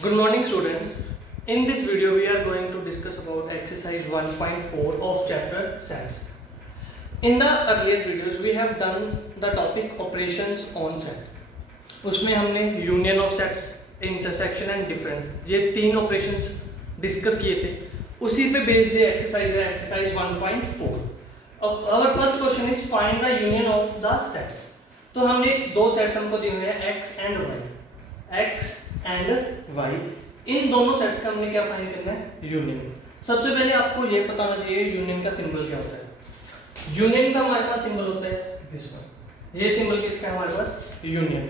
Good morning students. In this video we are going to discuss about exercise 1.4 of chapter sets. In the earlier videos we have done the topic operations on set. उसमें हमने union of sets, intersection and difference, ये तीन operations discuss किए थे. उसी पे based ये exercise है, exercise 1.4. Our first question is find the union of the sets. तो हमने दो सेट्स हमको दिए हुए हैं x and y. x and y, इन दोनों सेट्स का हमने क्या फाइंड करना है? यूनियन. सबसे पहले आपको ये पता होना चाहिए यूनियन का सिंबल क्या होता है. यूनियन का हमारे पास सिंबल होता है दिस वन. ये सिंबल किसका है हमारे पास? यूनियन.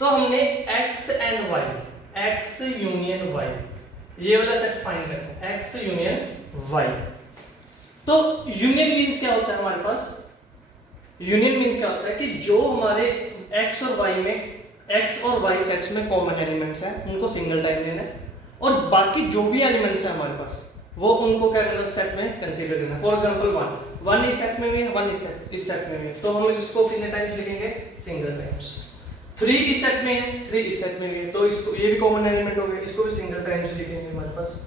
तो हमने x and y, x union y, ये वाला सेट फाइंड करना है, x यूनियन y. तो यूनियन मींस क्या होता है हमारे पास? यूनियन मींस क्या होता है कि जो हमारे x और y में, x और y सेट्स में कॉमन एलिमेंट्स हैं उनको सिंगल टाइम लेना है, और बाकी जो भी एलिमेंट्स हैं हमारे पास वो उनको क्या करना है? सेट में कंसीडर करना है. फॉर एग्जांपल 1 इस सेट में भी है, 1 इस सेट में भी है, तो हम इसको कितने टाइम्स लिखेंगे? Single times. 3 इस सेट में है, 3 इस सेट में भी है, तो इसको ये भी कॉमन एलिमेंट हो गया, इसको भी सिंगल टाइम्स लिखेंगे हमारे पास.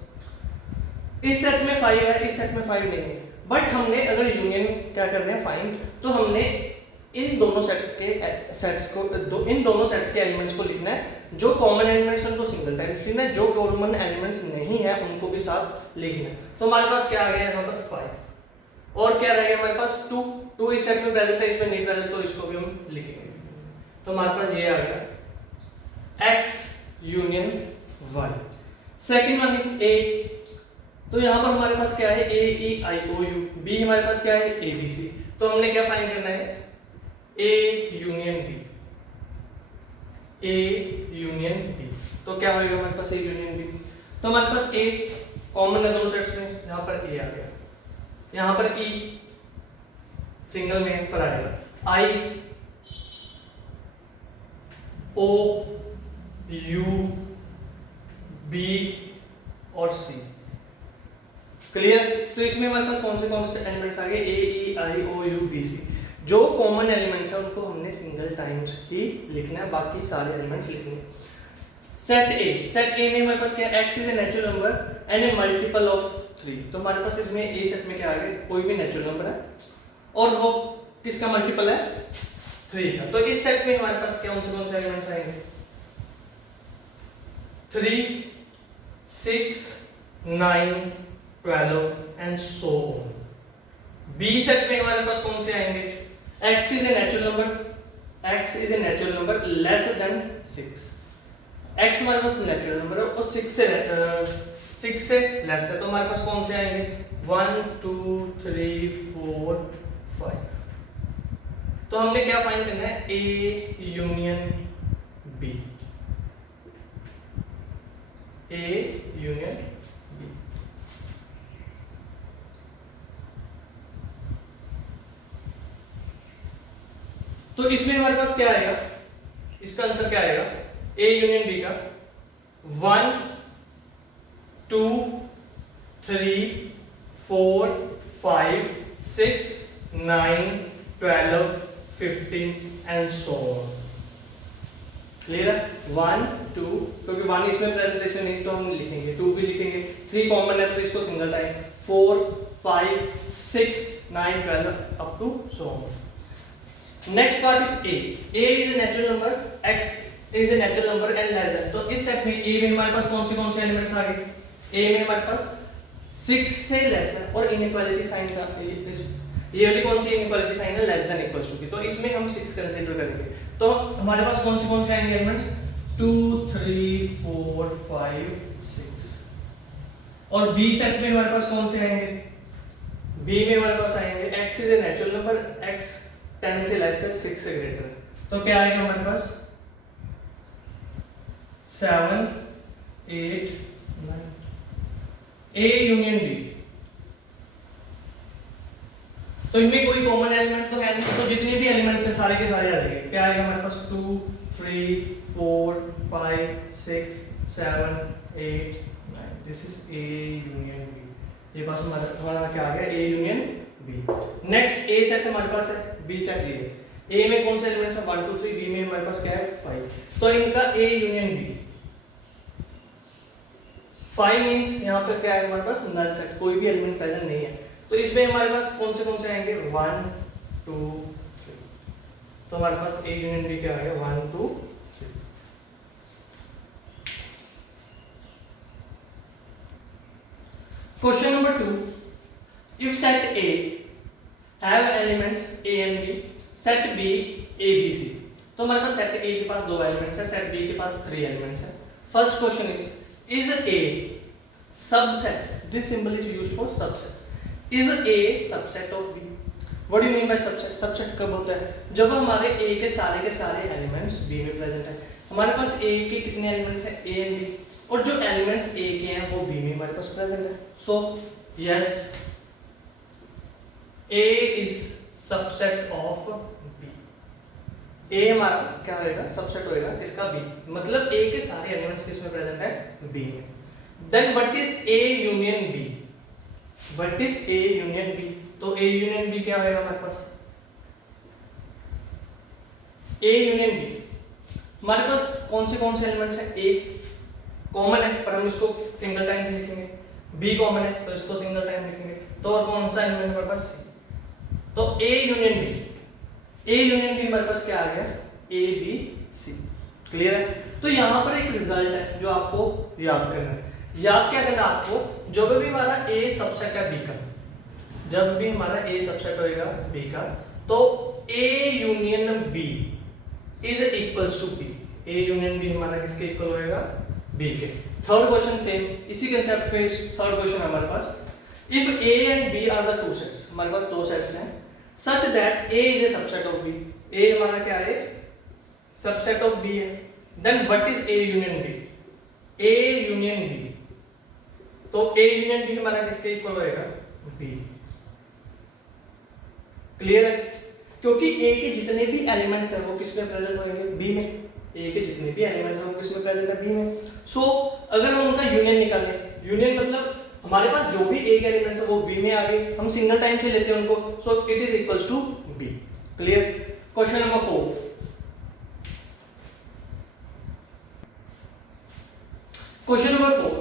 इस सेट में 5 है, इस सेट में 5 नहीं है. बट हमने अगर यूनियन क्या करना है फाइंड, तो हमने इन दोनों सेट्स को इन दोनों सेट्स के एलिमेंट्स को लिखना है. जो कॉमन एलिमेंट्स उनको सिंगल टाइम्स लिखना है, जो कॉमन एलिमेंट्स नहीं है उनको भी साथ लिखना है. तो हमारे पास क्या आ गया यहाँ पर? 5. और क्या रह गया हमारे पास? 2 इस सेट में प्रेजेंट है, इसमें नहीं प्रेजेंट, तो इसको भी हम लिखेंगे. तो हमारे पास ये आ गया x union y. Second one is a. तो यहाँ पर हमारे पास क्या है? a e i o u. b हमारे पास क्या है? a b c. तो हमने क्या फाइंड करना है? a union b. a union b. तो क्या होगा हमारे पास? a union b. तो हमारे पास a कॉमन है दोनों सेट्स में, यहाँ पर a आ गया, यहाँ पर e सिंगल में पर आएगा, i o u b और c. क्लियर? तो इसमें हमारे पास कौन से एलिमेंट्स आ गए? a e i o u b c. जो कॉमन एलिमेंट्स है उनको हमने सिंगल टाइम्स ही लिखना है, बाकी सारे एलिमेंट्स लिखने. सेट ए में हमारे पास क्या है? x is a natural number and A multiple of 3. तो हमारे पास इसमें ए सेट में क्या आ गया? कोई भी नेचुरल नंबर है और वो किसका मल्टीपल है? 3 का. तो इस सेट में हमारे पास कौन से एलिमेंट्स आएंगे? 3 6 9 12 and so on. B set में हमारे पास कौन से आएंगे? x is a natural number, x is a natural number less than 6. x हमारे पास नेचुरल नंबर है और 6 से लेस है, तो हमारे पास कौन से आएंगे? 1 2 3 4 5. तो हमने क्या फाइंड करना है? a union b. a union b. तो इसमें हमारे पास क्या आएगा? इसका आंसर क्या आएगा? a यूनियन b का 1 2 3 4 5 6 9 12 15 एंड सो ऑन. क्लियर है? 1 2, क्योंकि 1 इसमें प्रेजेंट इसमें नहीं, तो हम लिखेंगे 2 भी लिखेंगे. 3 कॉमन है तो इसको single time. 4 5 6 9 12 up to so on. Next part is a. a is a natural number, x is a natural number and less than. तो इस सेट में a में हमारे पास कौन से एलिमेंट्स आ गए? a में हमारे पास 6 से लेस है और इनइक्वालिटी साइन का ये वाली कौन सी इनइक्वालिटी साइन है? लेस देन इक्वल्स टू की. तो इसमें हम 6 कंसीडर करेंगे. तो हमारे पास कौन से आएंगे एलिमेंट्स? 2 3 4 5 6. और b सेट में हमारे पास कौन से आएंगे? b में हमारे पास आएंगे x is a natural number, x 10 से लेस है, 6 से ग्रेटर है, तो क्या आएगा हमारे पास? 7 8 9. a union b. तो इनमें कोई कॉमन एलिमेंट तो है नहीं, तो जितने भी एलिमेंट्स हैं सारे के सारे आ जाएंगे. क्या आएगा हमारे पास? 2 3 4 5 6 7 8 9. This is a union b. ये पास हमारा क्या आ गया? a union b. Next a set हमारे पास है, b सेट ये. ए में कौन से एलिमेंट्स है 1 2 3, बी में हमारे पास क्या है 5। तो इनका ए यूनियन बी, 5 मीन्स यहाँ पर क्या है हमारे पास नल सेट, कोई भी एलिमेंट प्रेजेंट नहीं है। तो इसमें हमारे पास कौन से आएंगे 1 2 3। तो हमारे पास ए यूनियन बी क्या आ गया 1 2 3। Question number 2, if set A have elements A and B, set B A B C. तो हमारे पास सेट ए के पास 2 एलिमेंट्स है, सेट बी के पास 3 एलिमेंट्स है। First question is A subset, this symbol is used for subset, is A subset of B. What do you mean by subset? Subset कब होता है? जब हमारे ए के सारे एलिमेंट्स बी में प्रेजेंट है। हमारे पास ए के कितने एलिमेंट्स हैं? ए एंड बी, और जो एलिमेंट्स ए के हैं वो बी में हमारे पास प्रेजेंट है। So yes, A is subset of B. A हमारा क्या होएगा? सबसेट होएगा इसका बी, मतलब ए के सारे एलिमेंट्स किस में प्रेजेंट है? बी में। Then what is A union B? What is A union B? तो ए यूनियन बी क्या होएगा हमारे पास? ए यूनियन बी हमारे पास कौन से एलिमेंट्स हैं? ए कॉमन है पर हम इसको सिंगल टाइम में लिखेंगे, बी कॉमन है तो इसको सिंगल टाइम लिखेंगे, तो और कौन सा एलिमेंट हमारे पास? सी। तो A union B, A union B हमारे पास क्या आ गया? ए बी सी। क्लियर है? तो यहां पर एक रिजल्ट है जो आपको याद करना है। याद क्या करना आपको? जब भी हमारा ए सबसेट है बी का, जब भी हमारा ए सबसेट होएगा बी का, तो A union B is equals to B. A union B हमारा किसके इक्वल होएगा? बी के। थर्ड क्वेश्चन सेम इसी कंसेप्ट पे थर्ड क्वेश्चन है हमारे पास। If A and B are the two sets, हमारे पास 2 सेट्स हैं, such that A is A subset of B. A हमारा क्या है? सबसेट ऑफ बी है। Then what is A union B? A union B, तो ए यूनियन बी हमारा किसके इक्वल होएगा? बी। क्लियर है? क्योंकि ए के जितने भी एलिमेंट्स हैं वो किस में प्रेजेंट होंगे? बी में। ए के जितने भी एलिमेंट्स हैं वो किस में प्रेजेंट है? बी में। सो अगर हम उनका यूनियन निकालें, यूनियन मतलब हमारे पास जो भी ए के एलिमेंट्स है वो बी में आ गए, हम सिंगल टाइम से लेते हैं उनको, so it is equals to B. Clear? Question number 4, question number 4,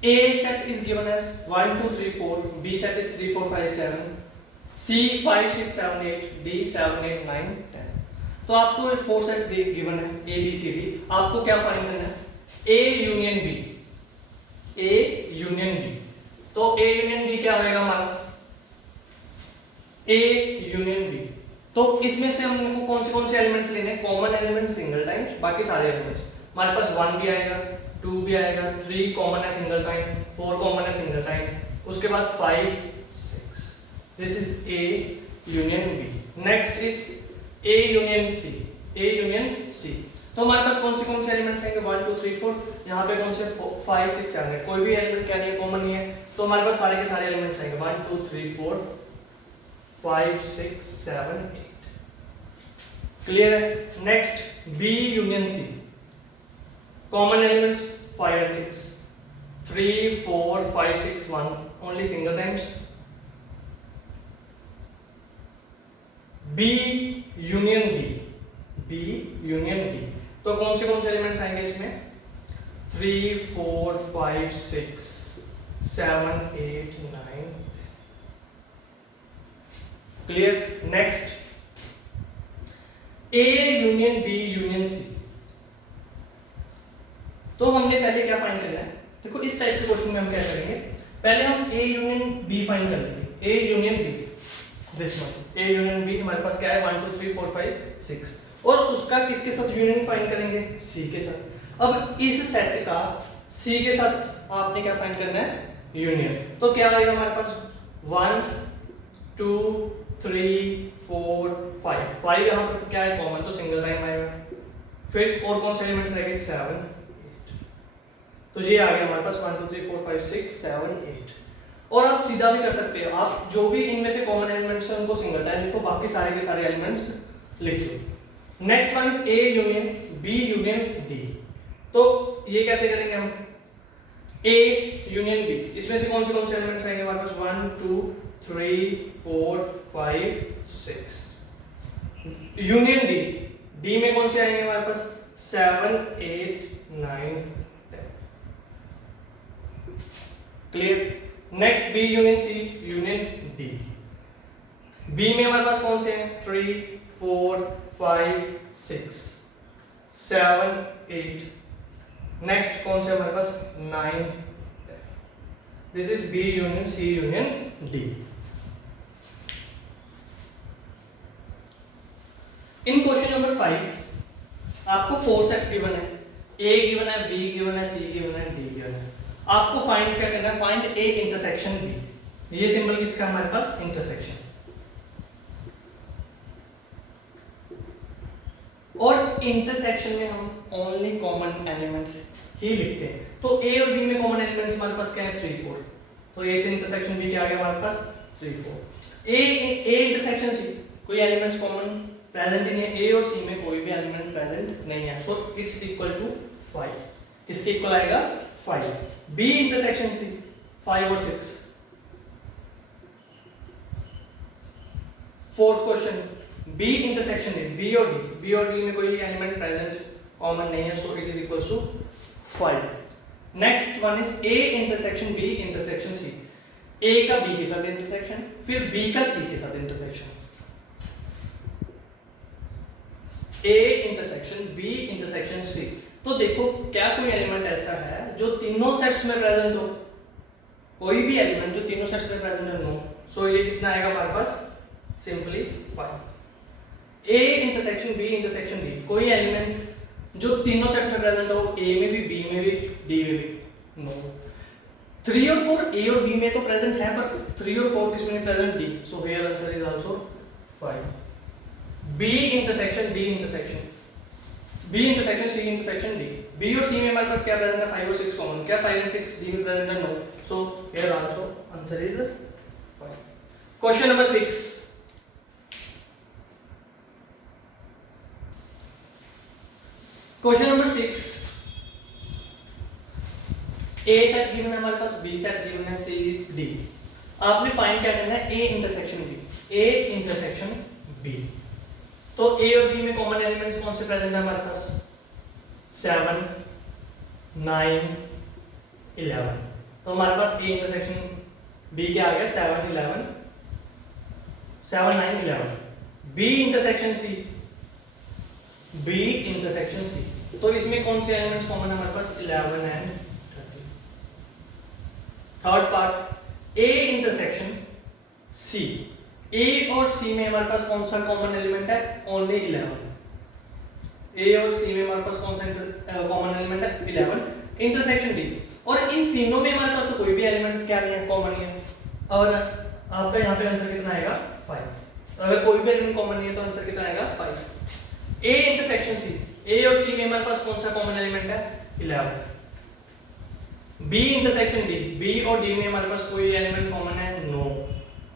A set is given as 1 2 3 4, B set is 3 4 5 7, C 5 6 7 8, D 7 8 9 10। तो आपको 4 सेट्स गिवन है A B C D, आपको क्या फाइंड करना है? A union B, A union B। तो A union B क्या होएगा हमारा? A union B। तो इसमें से हमको कौन से एलिमेंट्स लेने हैं? कॉमन एलिमेंट सिंगल टाइम्स, बाकी सारे एलिमेंट्स। हमारे पास 1 भी आएगा, 2 भी आएगा, 3 कॉमन है सिंगल टाइम, 4 कॉमन है सिंगल टाइम, उसके बाद 5 6। This is A union B. Next is A union C, A union C. तो हमारे पास कौन से एलिमेंट्स आएंगे? 1 2 3 4, यहाँ पे कौन से 5 6 7 है, कोई भी एलिमेंट क्या नहीं है? कॉमन नहीं है, तो हमारे पास सारे के सारे एलिमेंट्स आएंगे 1 2 3 4 5 6 7 8। क्लियर है? Next B union C, common elements 5 and 6, 3 4 5 6 1, only single times. B union B, B union B, तो कौन से एलिमेंट्स आएंगे इसमें? 3 4 5 6 7 8 9। Clear? Next A union B union C। तो हमने पहले क्या फाइंड करना है? देखो इस टाइप के क्वेश्चन में हम क्या करेंगे, पहले हम A यूनियन B फाइंड कर लेंगे। A union B, this one, A union B हमारे पास क्या है? 1 2 3 4 5 6, और उसका किसके साथ यूनियन फाइंड करेंगे? C के साथ। अब इस सेट का C के साथ आपने क्या फाइंड करना है? यूनियन। तो क्या आएगा हमारे पास? 1 2 3 4 5, 5 यहाँ पर क्या है? कॉमन, तो सिंगल टाइम आएगा। फिर और कौन से एलिमेंट्स रहेंगे? 7 8। तो ये आ गया हमारे पास 1 2 3 4 5 6 7 8। और आप सीधा भी कर सकते हो, आप जो भी इनमें से कॉमन एलिमेंट्स हैं उनको सिंगल टाइम लिखो, बाकी सारे के सारे एलिमेंट्स लिख लो। Next one is A union B union D. तो ये कैसे करेंगे हम? ए यूनियन बी, इसमें से कौन से एलिमेंट्स आएंगे हमारे पास? 1 2 3 4 5 6। यूनियन डी, डी में कौन से आएंगे हमारे पास? 7 8 9 10। Clear. Next B union C union D. B में हमारे पास कौन से हैं 3 4 5 6 7 8। नेक्स्ट कौन से हमारे पास 9 10। This is B union C union D. In question number 5 आपको 4 सेट्स गिवन है, ए गिवन है, बी गिवन है, सी गिवन है, डी गिवन है। आपको फाइंड क्या करना है, फाइंड ए इंटरसेक्शन बी। ये सिंबल किसका हमारे पास इंटरसेक्शन। और इंटरसेक्शन में हम ओनली कॉमन एलिमेंट्स ही लिखते हैं। तो ए और बी में कॉमन एलिमेंट्स हमारे पास क्या है 3 4। तो ए से इंटरसेक्शन बी क्या आ गया हमारे पास 3 4। ए इंटरसेक्शन सी कोई एलिमेंट्स कॉमन प्रेजेंट नहीं है, ए और सी में कोई भी एलिमेंट प्रेजेंट नहीं है, सो इट्स इक्वल टू 5। किसके इक्वल आएगा 5। बी इंटरसेक्शन सी 5 और 6। Fourth question B intersection D, B और डी में कोई एलिमेंट प्रेजेंट कॉमन नहीं है, so it is equal to 5। Next one is A intersection B intersection C. A का B के साथ इंटरसेक्शन, फिर बी का सी के साथ intersection. A intersection B intersection C. तो देखो क्या कोई एलिमेंट ऐसा है जो तीनों सेट्स में प्रेजेंट हो, कोई भी एलिमेंट जो तीनों सेट्स में प्रेजेंट है नो, सो ये कितना आएगा हमारे पास simply 5। A intersection B intersection D, कोई एलिमेंट जो तीनों सेट में प्रेजेंट हो, ए में भी, बी में भी, डी में भी, नो। 3 और 4 ए और बी में तो प्रेजेंट है, पर 3 और 4 किसमें present D, so here answer is also 5। B intersection D intersection, B intersection C intersection D. B और सी में हमारे पास क्या प्रेजेंट है 5 और 6 कॉमन, क्या 5 और 6 डी में प्रेजेंट है no, so here also answer is 5। Question number 6। Question number 6, A set given है हमारे पास, बी सेट गिवन है, सी डी। आपने फाइंड क्या करना है A intersection B, A intersection B. तो ए और बी में कॉमन एलिमेंट्स कौन से प्रेजेंट है हमारे पास 7 9 11। तो हमारे पास ए इंटरसेक्शन बी क्या आ गया 7 11 7 9 11। B intersection C, B intersection C, तो इसमें कौन से एलिमेंट्स कॉमन है हमारे पास 11 and 13। Third part A intersection C. A और सी में हमारे पास कौन सा कॉमन एलिमेंट है ओनली 11। ए और सी में हमारे पास कौन सा कॉमन एलिमेंट है 11। इंटरसेक्शन डी, और इन तीनों में हमारे पास तो कोई भी एलिमेंट क्या नहीं है कॉमन नहीं है, और आपका यहाँ पे आंसर कितना आएगा 5। अगर कोई भी एलिमेंट कॉमन नहीं है तो आंसर कितना आएगा 5। ए इंटरसेक्शन सी, ए और सी में हमारे पास कौन सा कॉमन एलिमेंट है 11। बी इंटरसेक्शन डी, बी और डी में हमारे पास कोई एलिमेंट कॉमन है नो,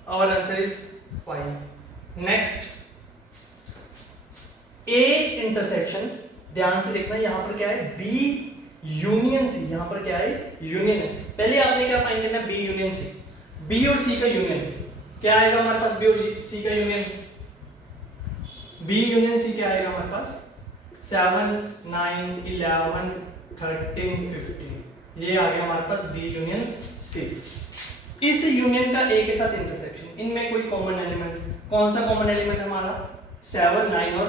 और answer is 5। Next A intersection, ध्यान से देखना यहां पर क्या है बी यूनियन सी, यहां पर क्या है यूनियन है। पहले आपने क्या फाइंड करना है बी यूनियन सी, बी और सी का यूनियन क्या आएगा हमारे पास, बी और सी का यूनियन, बी यूनियन सी क्या आएगा हमारे पास 7 9 11 13 15, ये आ गया हमारे पास बी यूनियन सी। इस यूनियन का ए के साथ इंटरसेक्शन, इनमें कोई कॉमन एलिमेंट, कौन सा कॉमन एलिमेंट हमारा 7 9 और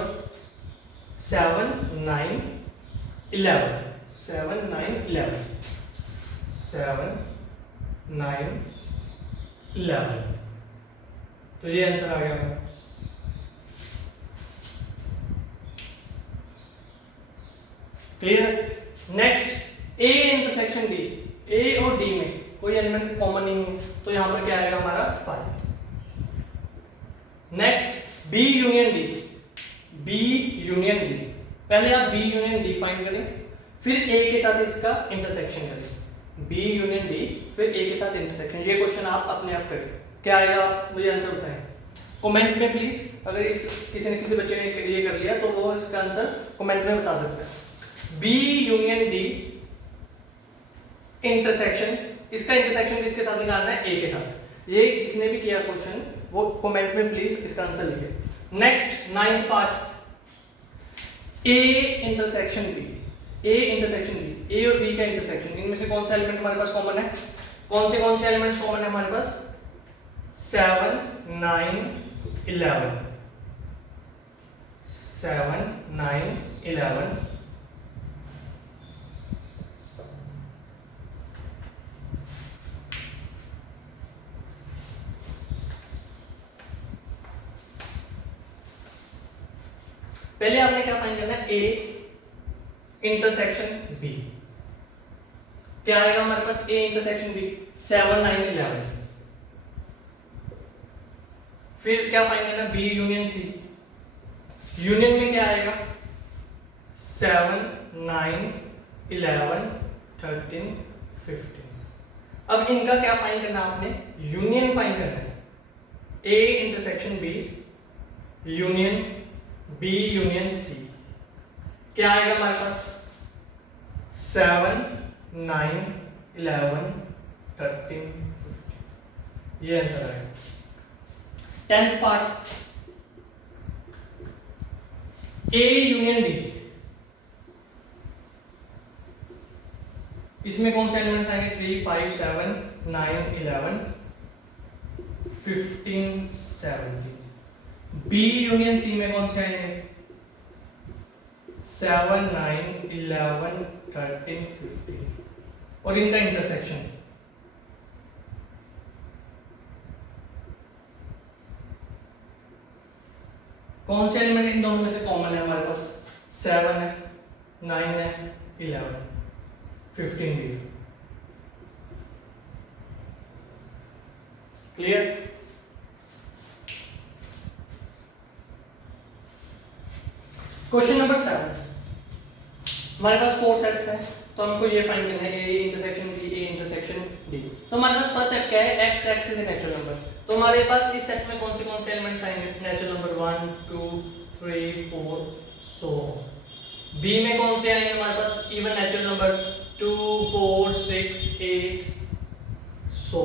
7 9 11 7 9 11 7 9 11, तो ये आंसर आ गया हमारा। Clear. Next A intersection D, A और डी में कोई एलिमेंट कॉमन नहीं है, तो यहां पर क्या आएगा हमारा 5। Next B union D, B union D, पहले आप बी यूनियन डी फाइंड करें, फिर ए के साथ इसका इंटरसेक्शन करें, बी यूनियन डी फिर ए के साथ इंटरसेक्शन। ये क्वेश्चन आप अपने आप करें, क्या आएगा मुझे आंसर बताएं कमेंट में प्लीज। अगर इस किसी बच्चे ने ये कर लिया तो वो इसका आंसर कमेंट में बता सकता है। बी यूनियन डी इंटरसेक्शन, इसका इंटरसेक्शन किसके साथ निकालना है ए के साथ। ये जिसने भी किया क्वेश्चन वो कमेंट में प्लीज इसका आंसर लिखे। Next 9th part, A intersection B, A intersection B, A और बी का इंटरसेक्शन, इनमें से कौन सा एलिमेंट हमारे पास कॉमन है कौन से एलिमेंट्स कॉमन है हमारे पास? 7 9 11, 7 9 11। पहले आपने क्या फाइंड करना है? A intersection B. क्या आएगा हमारे पास? A intersection B 7 9 11। फिर क्या फाइंड करना? B union C. यूनियन में क्या आएगा? 7 9 11 13 15। अब इनका क्या फाइंड करना आपने? यूनियन फाइंड करना है। A intersection B union B union C. क्या आएगा हमारे पास? 7 9 11 13 15। ये आंसर आएगा। 10th पार्ट, ए यूनियन बी। इसमें कौन से एलिमेंट्स आएंगे? 3 5 7 9 11 15 17। बी यूनियन सी में कौन से आएंगे? 7 9 11 13 15। और इनका इंटरसेक्शन कौन से एलिमेंट इन दोनों में से कॉमन है हमारे पास? 7 है, 9 है, 11 15 भी। क्लियर? क्वेश्चन नंबर 7, हमारे पास 4 सेट्स हैं, तो हमको ये फाइंड करना है A intersection B, A intersection D. तो हमारे पास फर्स्ट सेट क्या है? X X is a natural number. तो हमारे पास इस सेट में कौन से एलिमेंट्स आएंगे? नेचुरल नंबर 1 2 3 4 सो। बी में कौन से आएंगे हमारे पास? इवन नेचुरल नंबर 2 4 6 8 सो।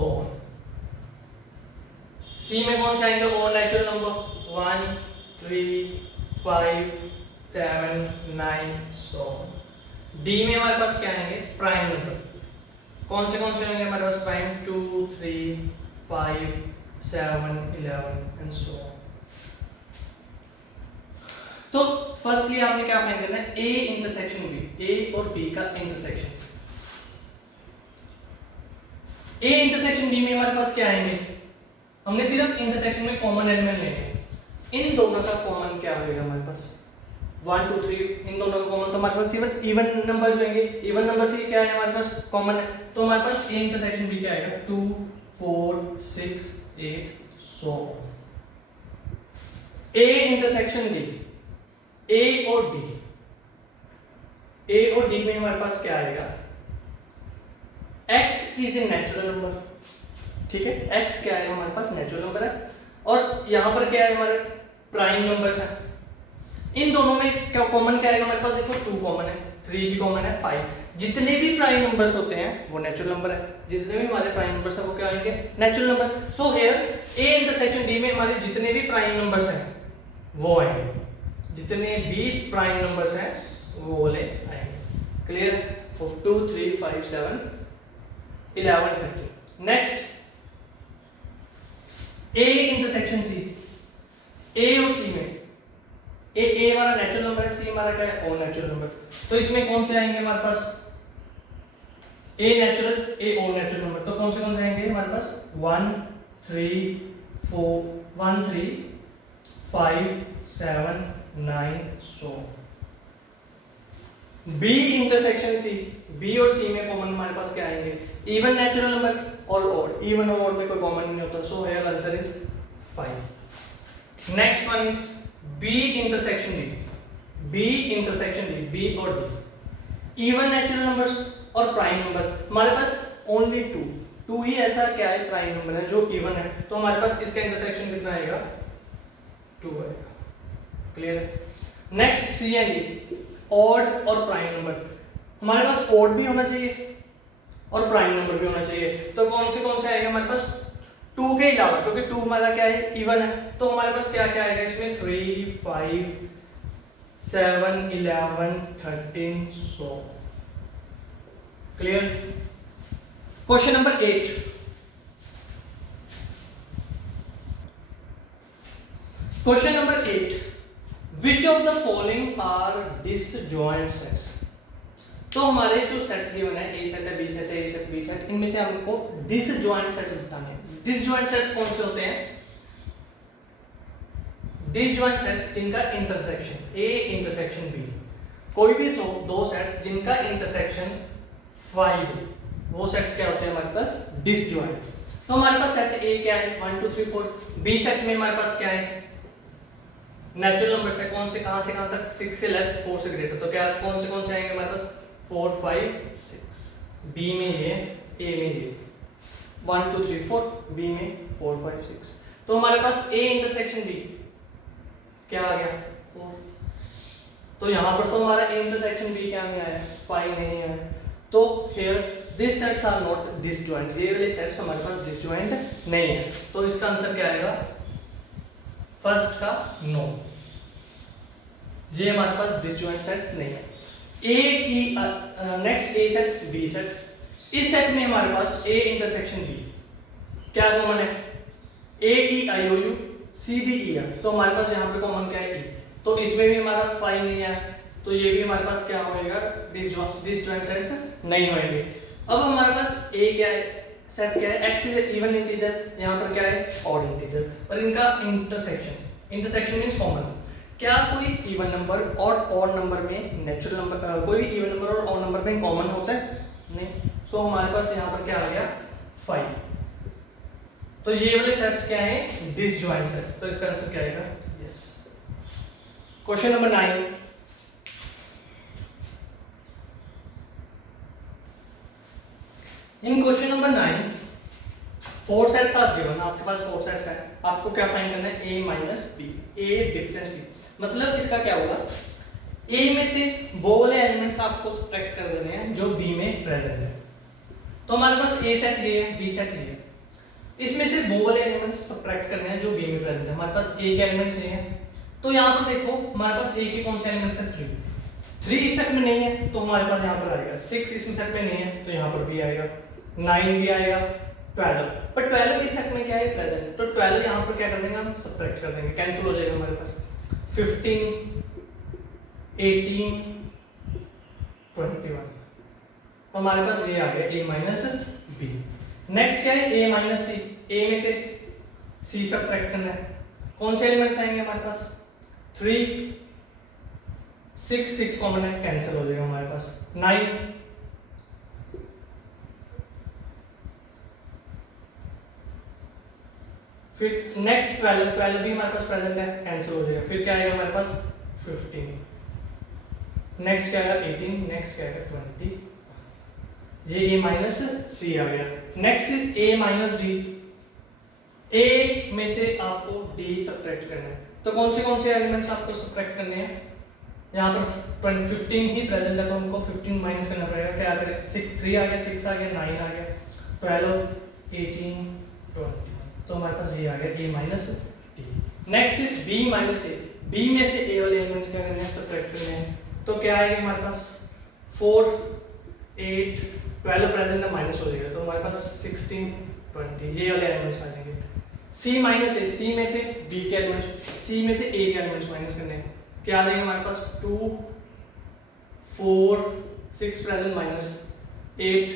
सी में कौन से आएंगे? ऑल नेचुरल नंबर 1 3 5 7 9 सो। डी में हमारे पास क्या आएंगे? Prime number. कौन से होंगे हमारे पास? Prime 2 3 5 7 11 and so. तो फर्स्टली आपने क्या फाइंड करना है? ए इंटरसेक्शन बी, ए और बी का इंटरसेक्शन। ए इंटरसेक्शन बी में हमारे पास क्या आएंगे? हमने सिर्फ इंटरसेक्शन में कॉमन एलिमेंट लेने हैं। इन दोनों का कॉमन क्या होगा हमारे पास? 1 2 3, इन दोनों का कॉमन तो हमारे पास इवन नंबर्स होंगे। इवन नंबर से क्या है हमारे पास? कॉमन है। तो हमारे पास ए इंटरसेक्शन बी क्या आएगा? 2 4 6 8 सो। ए इंटरसेक्शन डी, ए और डी, ए और डी में हमारे पास क्या आएगा? x is a natural number. ठीक है, x क्या है हमारे पास? नेचुरल नंबर है। और यहां पर क्या है? हमारे प्राइम नंबर्स हैं। इन दोनों में क्या कॉमन क्या आएगा हमारे पास? देखो 2 कॉमन है, 3 भी कॉमन है, 5। जितने भी प्राइम नंबर्स होते हैं वो नेचुरल नंबर है। जितने भी हमारे प्राइम नंबर्स हैं वो क्या आएंगे? Natural number. So here A intersection D में हमारे जितने भी प्राइम नंबर्स हैं वो आएंगे। जितने भी प्राइम नंबर्स हैं वो वाले आएंगे। Clear? 2 3 5 7 11 13। Next A intersection C, A और सी में ए हमारा नेचुरल नंबर है, सी हमारा क्या है? All natural number. तो इसमें कौन से आएंगे हमारे पास? A natural, A all natural number. तो कौन से आएंगे हमारे पास? 1 3 4 1 3 5 7 9 so. B intersection C, B और सी में कॉमन हमारे पास क्या आएंगे? इवन नेचुरल नंबर और ऑड। इवन और ऑड में कोई कॉमन नहीं होता। So here answer is 5। Next one is B intersection D, B intersection D, B और डी। इवन नेचुरल नंबर्स और प्राइम नंबर हमारे पास ओनली 2 ही ऐसा क्या है? प्राइम नंबर है जो इवन है। तो हमारे पास इसका इंटरसेक्शन कितना आएगा? 2 आएगा। क्लियर है? Next C and D, odd और प्राइम नंबर। हमारे पास ऑड भी होना चाहिए और प्राइम नंबर भी होना चाहिए। तो कौन से आएगा हमारे पास? 2 के अलावा, क्योंकि 2 हमारा क्या है? इवन है। तो हमारे पास क्या क्या आएगा इसमें? 3 5 7 11 13 so. Clear? Question number 8, question number 8, which of the following are disjoint sets. तो हमारे जो सेट्स गिवन है, ए सेट है, बी सेट है, ए सेट, बी सेट, इनमें से हमको डिसजॉइंट सेट्स बताने हैं। डिसजॉइंट सेट्स कौन से होते हैं? डिसजॉइंट सेट्स जिनका इंटरसेक्शन ए इंटरसेक्शन बी, कोई भी दो सेट्स जिनका इंटरसेक्शन 5, वो सेट्स क्या होते हैं हमारे पास? डिसजॉइंट। तो हमारे पास सेट ए क्या है? 1 2 3 4। बी सेट में हमारे पास क्या है? नेचुरल नंबर है। कौन से, कहां से कहां तक? 6 से लेस, 4 से ग्रेटर। तो क्या कौन से आएंगे हमारे पास? 4 5 6। बी में ये, ए में ये 1 2 3 4, बी में 4 5 6। तो हमारे पास ए इंटरसेक्शन बी क्या आ गया? 4। तो यहां पर तो हमारा ए इंटरसेक्शन बी क्या नहीं आया? 5 नहीं आया। तो here this sets are not disjoint, ये वाले सेट्स हमारे पास डिसजॉइंट नहीं है। तो इसका आंसर क्या आएगा? फर्स्ट का नो, ये हमारे पास डिसजॉइंट सेट्स नहीं है। ए की next A set B set. इस सेट में हमारे पास ए इंटरसेक्शन बी क्या कॉमन है? A E I O U C D E F. तो हमारे पास यहाँ पे कॉमन क्या है? ई। तो इसमें भी हमारा 5 नहीं है, तो ये भी हमारे पास क्या होएगा? डिसजॉइंट सेट्स नहीं होंगे। अब हमारे पास ए क्या है? सेट क्या है? एक्स इज इवन इंटीजर, यहाँ पर क्या है? Odd integer. और इनका इंटरसेक्शन मींस कॉमन। क्या कोई इवन नंबर और ऑड नंबर में नेचुरल नंबर, कोई भी इवन नंबर और ऑड नंबर में कॉमन होता है? नहीं। सो हमारे पास यहाँ पर क्या आ गया? 5। तो ये वाले सेट्स क्या हैं? Disjoint sets. तो इसका आंसर क्या आएगा? Yes. Question number 9, in question number 9 4 sets are given. आपके पास 4 सेट्स हैं, आपको क्या फाइंड करना है? a minus B, a difference b। मतलब इसका क्या होगा? a में से वो वाले एलिमेंट्स आपको सब्ट्रैक्ट कर देने हैं जो b में प्रेजेंट है। तो हमारे पास a सेट लिए, b सेट लिए, इसमें से वो वाले एलिमेंट्स सब्ट्रैक्ट करने हैं जो b में प्रेजेंट है। हमारे पास a के एलिमेंट्स ये हैं, तो यहाँ पर देखो हमारे पास a के कौन से एलिमेंट्स हैं? 3 इस सेट में नहीं है, तो हमारे पास यहाँ पर आएगा। 6 इस सेट में नहीं है, तो यहाँ पर भी आएगा। 9 भी आएगा, 12। पर 12 इस सेट में क्या है? प्रेजेंट। तो 12 यहाँ पर क्या कर देंगे? हम सब्ट्रैक्ट कर देंगे, कैंसिल हो जाएगा हमारे पास। 15 18 21। तो हमारे पास ये आ गया a माइनस बी। नेक्स्ट क्या है? a minus C. a में से c सब्ट्रैक्ट करना है। कौन से एलिमेंट्स आएंगे हमारे पास? 3 6 कॉमन है, कैंसिल हो जाएगा हमारे पास। 9 फिर नेक्स्ट 12 भी हमारे पास प्रेजेंट है, कैंसिल हो जाएगा। फिर क्या आएगा हमारे पास? 15। नेक्स्ट क्या आएगा? 18। नेक्स्ट क्या आएगा? 20। ये a माइनस सी आ गया। Next is a minus D. a में से आपको d सब्ट्रैक्ट करना है। तो कौन से एलिमेंट्स आपको सब्ट्रैक्ट करने हैं? यहाँ पर 15 ही प्रेजेंट है, तो हमको 15 माइनस करना पड़ेगा। क्या आ गया? 3 आ गया, 6 आ गया, 9 आ गया, 12 18 20। तो हमारे पास ये आ गया a minus D. Next is b minus A. b में से a वाले एलिमेंट्स क्या करने हैं? सब्ट्रैक्ट करने हैं। तो क्या आएगा हमारे पास? 4 8 12 प्रेजेंट है, माइनस हो जाएगा। तो हमारे पास 16 20 ये वाले एलिमेंट्स आ जाएंगे। c माइनस ए, c में से b के एलिमेंट्स, c में से a के एलिमेंट्स माइनस करने हैं। क्या आ जाएगा हमारे पास? 2 4 6 प्रेजेंट माइनस 8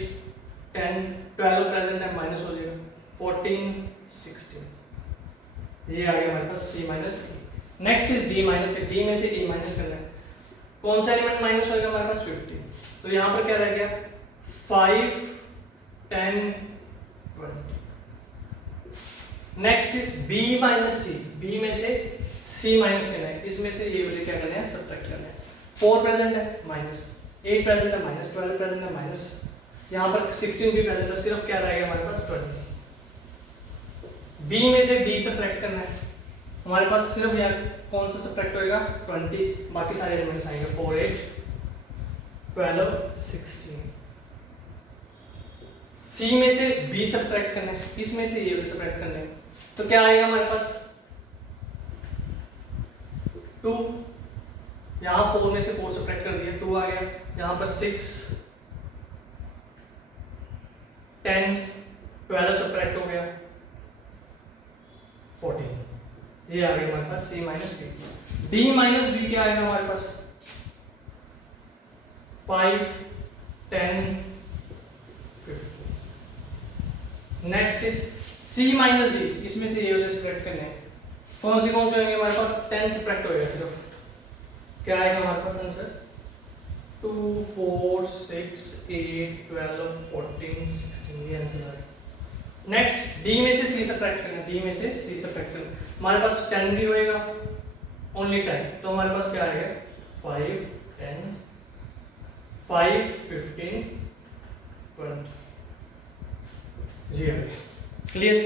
10 12 प्रेजेंट है, माइनस हो जाएगा। 14 16 ये आ गया हमारे पास c minus A. Next is d minus A. d में से a माइनस करना है। कौन सा एलिमेंट माइनस होएगा हमारे पास? 15। तो यहाँ पर क्या रह गया? 5 10 20। Next is b minus C. b में से c माइनस करना है, इसमें से ये वाले क्या करना है? सब्ट्रैक्ट करना है। 4 प्रेजेंट है, माइनस 8 प्रेजेंट है, माइनस 12 प्रेजेंट है, माइनस यहाँ पर 16 भी प्रेजेंट है, सिर्फ क्या रहेगा हमारे पास? 20। b में से d सब्ट्रैक्ट करना है। हमारे पास सिर्फ यहाँ कौन सा सब्ट्रैक्ट होएगा? 20। बाकी सारे एलिमेंट्स आएंगे 4 8 12 16। c में से b सब्ट्रैक्ट करना है, इसमें से ये भी सब्ट्रैक्ट करना है। तो क्या आएगा हमारे पास? 2। यहाँ 4 में से 4 सब्ट्रैक्ट कर दिया, 2 आ गया। यहाँ पर 6 10 12 सब्ट्रैक्ट हो गया 14, ये आ गया हमारे पास c minus B. d minus B क्या आएगा हमारे पास 5 10 15। Next is c minus d, इसमें से ये वाले सब्ट्रैक्ट करने हैं। कौन से होंगे हमारे पास 10 सब्ट्रैक्ट होएगा सिर्फ, क्या आएगा हमारे पास आंसर 2 4 6 8 12 14 16, ये आंसर आ गया। नेक्स्ट d में से c सब्ट्रैक्ट करना, d में से c सब्ट्रैक्ट करना, हमारे पास 10 भी होएगा ओनली 10, तो हमारे पास क्या आएगा 5 10 5 15 20, जी आ गया। क्लियर।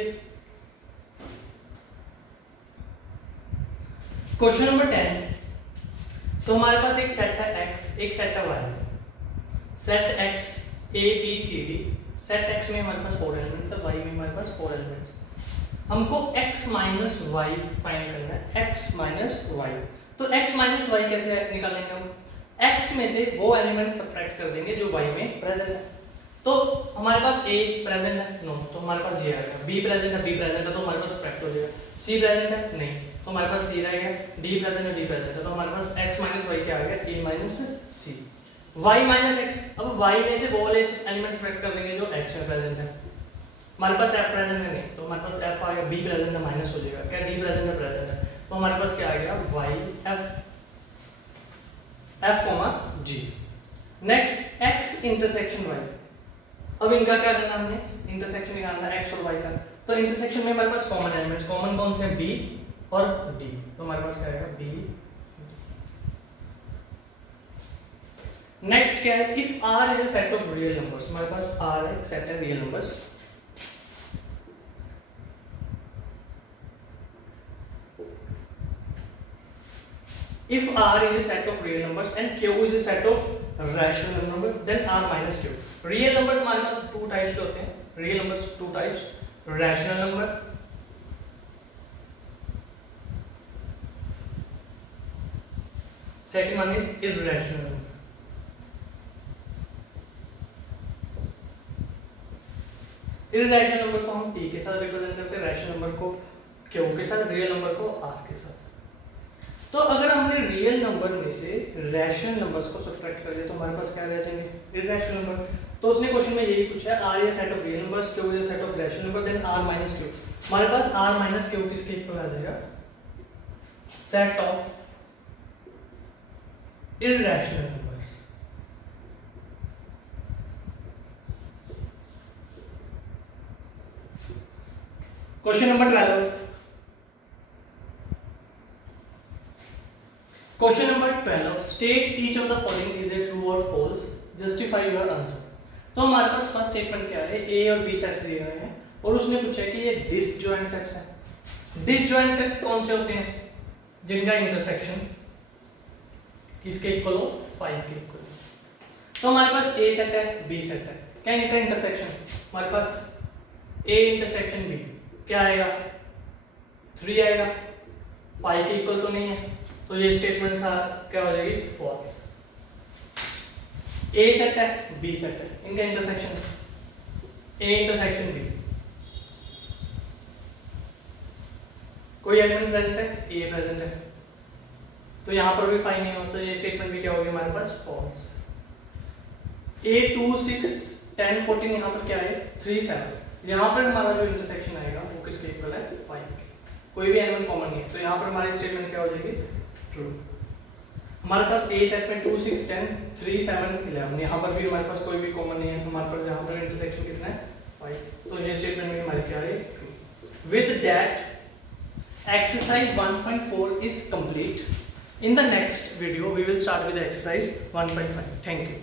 क्वेश्चन नंबर 10, तो हमारे पास एक सेट है x, एक सेट है y। Set x a b c d, set x में हमारे पास 4 एलिमेंट्स है, y में हमारे पास 4 एलिमेंट्स। हमको x माइनस y फाइंड करना है, x माइनस y। तो x माइनस y कैसे निकालेंगे हम, x में से वो एलिमेंट सब्ट्रैक्ट कर देंगे जो y में प्रेजेंट है। तो हमारे पास a प्रेजेंट है, नो, तो हमारे पास ये आएगा। b प्रेजेंट है, b प्रेजेंट है, तो हमारे पास सब्ट्रैक्ट हो जाएगा। c प्रेजेंट है, नहीं, तो हमारे पास c रहेगा। d प्रेजेंट है, d प्रेजेंट है, तो हमारे पास x माइनस y क्या आ गया a minus c। y minus x, अब y में से वो वाले एलिमेंट सब्ट्रैक्ट कर देंगे जो x में प्रेजेंट है। हमारे पास f प्रेजेंट है, नहीं, तो हमारे पास f आ गया। b प्रेजेंट है, माइनस हो जाएगा, क्या d प्रेजेंट है, प्रेजेंट है, तो हमारे पास क्या आ गया y f g। Next x intersection y, अब इनका क्या करना हमने, इंटरसेक्शन निकालना है x और y का। तो इंटरसेक्शन में हमारे पास कॉमन एलिमेंट्स, कॉमन कौन से हैं b और d, तो हमारे पास क्या आएगा b। नेक्स्ट क्या है, if r is a set of real numbers, हमारे पास r एक सेट है real numbers. If r is a set of real numbers and q is a set of rational number, then r minus q. Real numbers हमारे पास 2 types के होते हैं, real numbers 2 types, rational number second one is irrational number. irrational number को हम t के साथ represent करते हैं, rational number को q के साथ, real number को r के साथ। तो अगर हमने रियल नंबर में से रैशनल नंबर्स को सब्ट्रैक्ट कर दिया तो हमारे पास क्या रह जाएंगे इरैशनल नंबर। तो उसने क्वेश्चन में यही पूछा है, r is a set of real numbers, q is a set of rational number, then r minus q। हमारे पास r माइनस q किसके इक्वल आ जाएगा, set of irrational numbers. Question number 12, question number 12, state each of the following is a true और false, justify your answer. तो हमारे पास first statement क्या है, ए और बी सेट्स दिए हुए हैं और उसने पूछा है कि ये डिसजॉइंट सेट्स हैं। डिसजॉइंट सेट्स कौन से होते हैं, जिनका इंटरसेक्शन किसके इक्वल हो, 5 के इक्वल। तो हमारे पास ए सेट है, बी सेट है, क्या इनका इंटरसेक्शन, हमारे पास ए इंटरसेक्शन बी क्या आएगा 3 आएगा, 5 के इक्वल तो नहीं है, तो ये स्टेटमेंट क्या हो जाएगी, फॉल्स। ए सेट है, बी सेट है, इनका इंटरसेक्शन ए इंटरसेक्शन बी, कोई एलिमेंट प्रेजेंट है, ए प्रेजेंट है, तो यहां पर भी 5 नहीं हो, तो ये स्टेटमेंट भी क्या होगी हमारे पास, फॉल्स। ए 2 6 10 14, यहां पर क्या है 3 7, यहां पर हमारा जो इंटरसेक्शन आएगा वो किसके इक्वल है, 5 के, कोई भी एलिमेंट कॉमन नहीं है, तो यहां पर हमारी स्टेटमेंट क्या हो जाएगी, ट्रू। हमारे पास ए सेट में 2 6 10 3 7 11, यहाँ पर भी हमारे पास कोई भी कॉमन नहीं है, हमारे पास यहाँ पर इंटरसेक्शन कितना है 5, तो ये स्टेटमेंट में हमारी क्या है, true. With that exercise 1.4 is complete. In the next video we will start with exercise 1.5. Thank you.